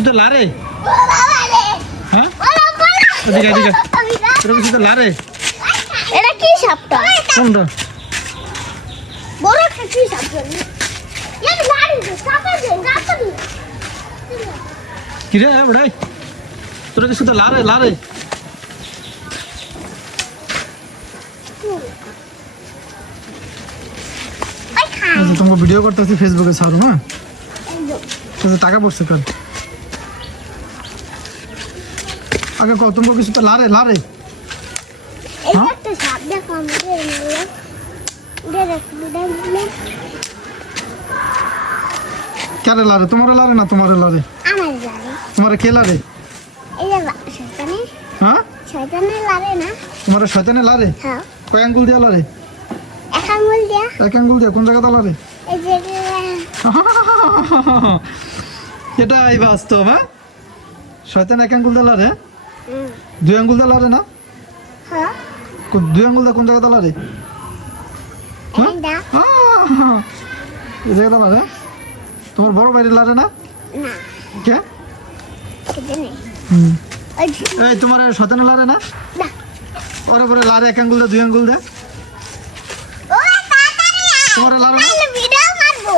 কিছুতে লারে হ্যাঁ এদিকে এদিকে তোর কিছুতে লারে এটা কি সাপটা কোনটা বড় একটা কি সাপ জানি এই লাড়ি সাপে যে গাছটা দি কি রে বড়াই তোর কিছুতে লারে লারে আচ্ছা তোমাকে ভিডিও করতেছি ফেসবুকে ছাড়ো হ্যাঁ তো টাকা পড়ছে কার আগে কত তোমাকে কিছুতে লারে লারে এই একটা সাপ দেখো আমাদের কারে লারে তোমার লারে না তোমার লারে আমার লাগে তোমার কে লারে এই যে শয়তানে হ্যাঁ শয়তানে লারে না তোমার শয়তানে লারে হ্যাঁ কয় আঙ্গুল দিয়া লারে এক আঙ্গুল দিয়া এক আঙ্গুল দিয়া কোন জায়গাতে লারে এই যে এটাই বাস্তব হ্যাঁ শয়তান এক আঙ্গুল দিয়া লারে দুই আঙ্গুল দিয়া লারে না হ্যাঁ দুই আঙ্গুল দিয়া কোন জায়গাতে লারে এটা এই জায়গাতে লারে তোমার বড় বাইরে লারে না না কে এটা নেই এই তোমার শয়তানে লারে না না ওরে পরে লারে এক আঙ্গুল দিয়া দুই আঙ্গুল দিয়া ও তাড়াতাড়ি তোমার লারে না ভিডিও করবো